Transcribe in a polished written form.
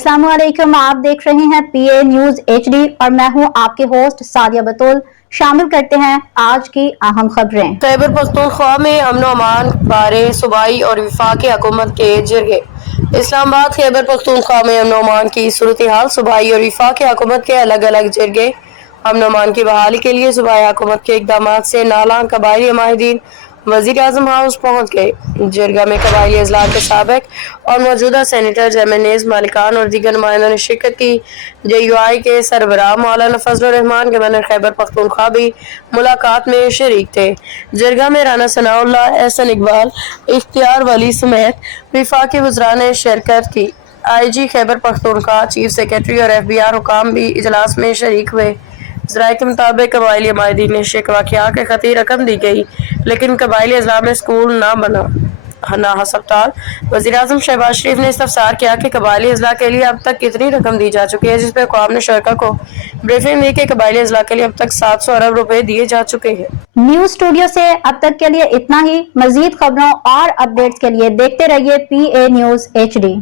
अस्सलाम वालेकुम, आप देख रहे हैं PA न्यूज HD और मैं हूं आपके होस्ट सादिया बतूल। शामिल करते हैं आज की अहम खबरें। खैबर पख्तूनख्वा में अमन अमान बारे सूबाई और वफाकी हुकूमत के जरिए। इस्लामाबाद खैबर पख्तूनख्वा में अमन अमान की सूरत हाल सूबाई और वफाकी हुकूमत के अलग अलग जरिए अमन अमान की बहाली के लिए सूबाई हुकूमत के इकदाम से नालां कबायली माहिदीन वज़ीर आज़म हाउस पहुँच गए। जरगा में कबायली अजला के साबिक और मौजूदा सेनेटर एमएनएज़ मालिकान और दीगर नुमाइंदों ने शिरकत की। JUI के सरबराह मौलाना फजलुर रहमान गवर्नर खैबर पख्तूनख्वा भी मुलाकात में शरीक थे। जरगा में राना सनाउल्लाह, एहसन इकबाल, इख्तियार वली समेत वफाकी वज़रा ने शिरकत की। IG Khyber Pakhtunkhwa, chief secretary और FBR हुकाम भी इजलास में शरीक हुए। ज़राए के मुताबिक कबायली माहिदीन ने शिकवा किया कि खती रकम दी गई लेकिन कबायली अजला में स्कूल ना बना ना हस्पताल। वज़ीर आज़म शहबाज शरीफ ने इस्तफसार किया कि कबायली अजला के लिए अब तक कितनी रकम दी जा चुकी है, जिस पर अक़वाम ने शरका को ब्रीफिंग दी कि कबायली अजला के लिए अब तक 700 अरब रुपए दिए जा चुके हैं। न्यूज स्टूडियो से अब तक के लिए इतना ही। मजीद खबरों और अपडेट्स के लिए देखते रहिए PA न्यूज HD।